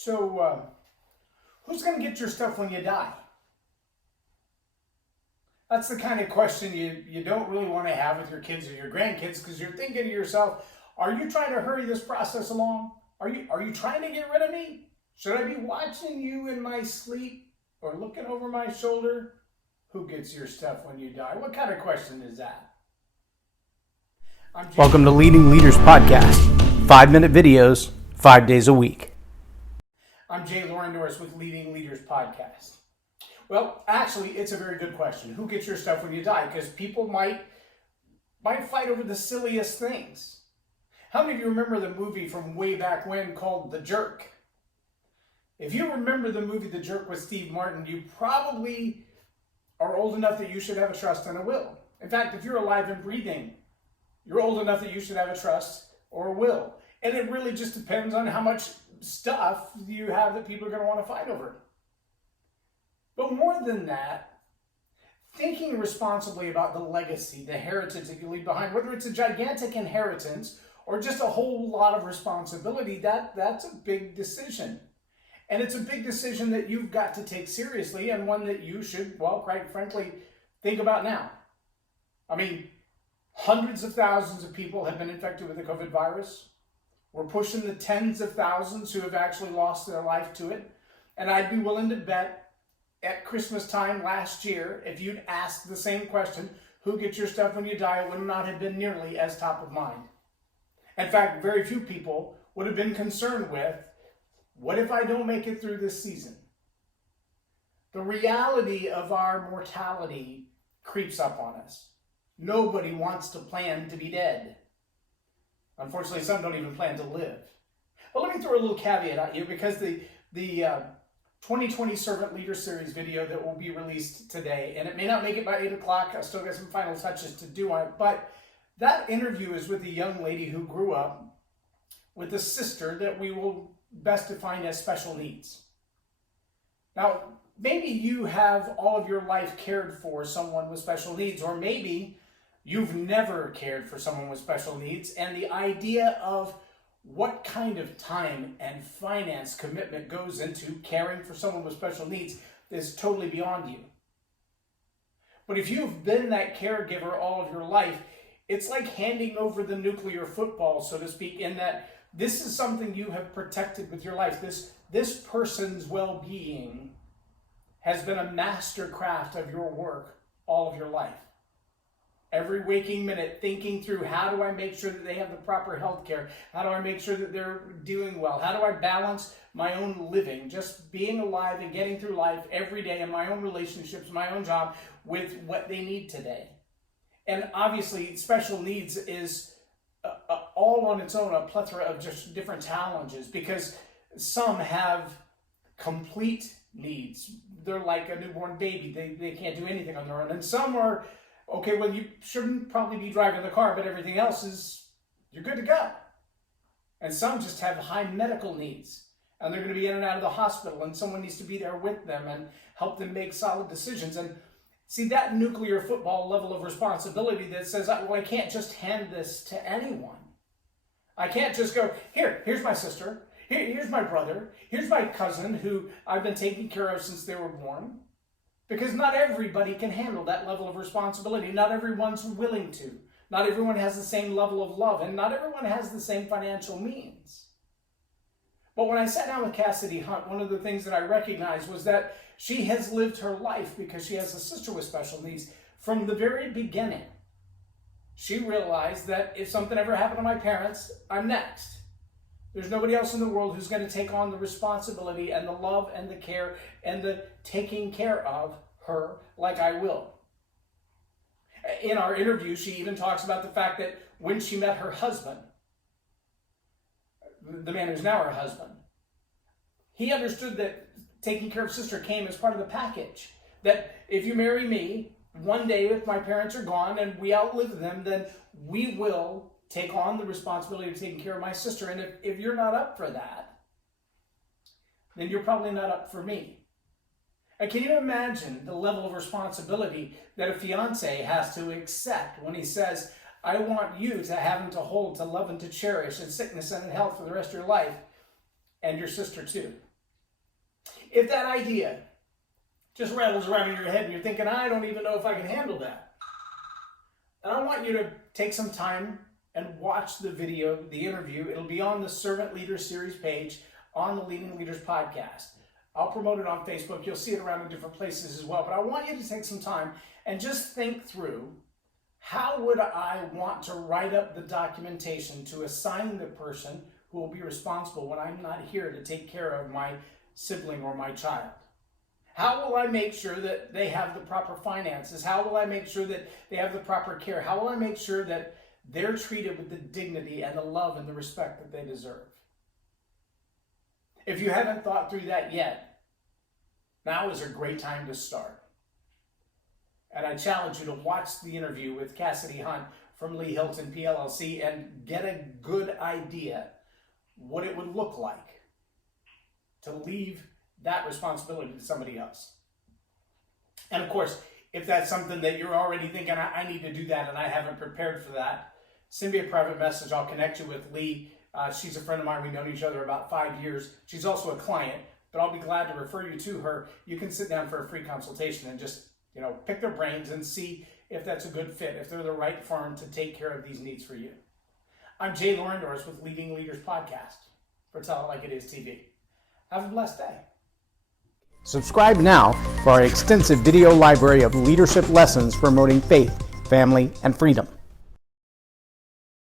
So, who's going to get your stuff when you die? That's the kind of question you don't really want to have with your kids or your grandkids, because you're thinking to yourself, are you trying to hurry this process along? Are you trying to get rid of me? Should I be watching you in my sleep or looking over my shoulder? Who gets your stuff when you die? What kind of question is that? Welcome to Leading Leaders Podcast. 5-minute videos, 5 days a week. I'm Loren Norris with Leading Leaders Podcast. Well, actually, it's a very good question. Who gets your stuff when you die? Because people might fight over the silliest things. How many of you remember the movie from way back when called The Jerk? If you remember the movie The Jerk with Steve Martin, you probably are old enough that you should have a trust and a will. In fact, if you're alive and breathing, you're old enough that you should have a trust or a will. And it really just depends on how much stuff you have that people are going to want to fight over. But more than that, thinking responsibly about the legacy, the heritage that you leave behind, whether it's a gigantic inheritance or just a whole lot of responsibility, that's a big decision. And it's a big decision that you've got to take seriously, and one that you should, well, quite frankly, think about now. I mean, hundreds of thousands of people have been infected with the COVID virus. We're pushing the tens of thousands who have actually lost their life to it. And I'd be willing to bet at Christmas time last year, if you'd asked the same question, who gets your stuff when you die, it would not have been nearly as top of mind. In fact, very few people would have been concerned with, what if I don't make it through this season? The reality of our mortality creeps up on us. Nobody wants to plan to be dead. Unfortunately, some don't even plan to live. But let me throw a little caveat at you, because the 2020 Servant Leader Series video that will be released today, and it may not make it by 8 o'clock, I still got some final touches to do on it, but that interview is with a young lady who grew up with a sister that we will best define as special needs. Now, maybe you have all of your life cared for someone with special needs, or maybe you've never cared for someone with special needs, and the idea of what kind of time and finance commitment goes into caring for someone with special needs is totally beyond you. But if you've been that caregiver all of your life, it's like handing over the nuclear football, so to speak, in that this is something you have protected with your life. This person's well-being has been a master craft of your work all of your life. Every waking minute, thinking through, how do I make sure that they have the proper health care? How do I make sure that they're doing well? How do I balance my own living, just being alive and getting through life every day, in my own relationships, my own job, with what they need today? And obviously, special needs is all on its own a plethora of just different challenges, because some have complete needs. They're like a newborn baby. They can't do anything on their own. And some are, okay, well, you shouldn't probably be driving the car, but everything else is, you're good to go. And some just have high medical needs, and they're going to be in and out of the hospital, and someone needs to be there with them and help them make solid decisions. And see, that nuclear football level of responsibility that says, well, I can't just hand this to anyone. I can't just go, here's my sister, here's my brother, here's my cousin who I've been taking care of since they were born. Because not everybody can handle that level of responsibility. Not everyone's willing to. Not everyone has the same level of love, and not everyone has the same financial means. But when I sat down with Cassidy Hunt, one of the things that I recognized was that she has lived her life, because she has a sister with special needs, from the very beginning. She realized that if something ever happened to my parents, I'm next. There's nobody else in the world who's going to take on the responsibility and the love and the care and the taking care of her like I will. In our interview, she even talks about the fact that when she met her husband, the man who's now her husband, he understood that taking care of sister came as part of the package. That if you marry me, one day if my parents are gone and we outlive them, then we will take on the responsibility of taking care of my sister. And if you're not up for that, then you're probably not up for me. And can you imagine the level of responsibility that a fiance has to accept when he says, I want you to have and to hold, to love and to cherish in sickness and in health for the rest of your life, and your sister too? If that idea just rattles around in your head and you're thinking, I don't even know if I can handle that, then I want you to take some time and watch the video, the interview. It'll be on the Servant Leaders Series page on the Leading Leaders Podcast. I'll promote it on Facebook. You'll see it around in different places as well. But I want you to take some time and just think through, how would I want to write up the documentation to assign the person who will be responsible when I'm not here to take care of my sibling or my child? How will I make sure that they have the proper finances? How will I make sure that they have the proper care? How will I make sure that they're treated with the dignity and the love and the respect that they deserve? If you haven't thought through that yet, now is a great time to start. And I challenge you to watch the interview with Cassidy Hunt from Lee Hilton PLLC and get a good idea what it would look like to leave that responsibility to somebody else. And of course, if that's something that you're already thinking, I need to do that and I haven't prepared for that, send me a private message. I'll connect you with Lee. She's a friend of mine. We've known each other about 5 years. She's also a client, but I'll be glad to refer you to her. You can sit down for a free consultation and just, pick their brains and see if that's a good fit, if they're the right firm to take care of these needs for you. I'm Jay Loren Norris with Leading Leaders Podcast for Tell It Like It Is TV. Have a blessed day. Subscribe now for our extensive video library of leadership lessons promoting faith, family, and freedom.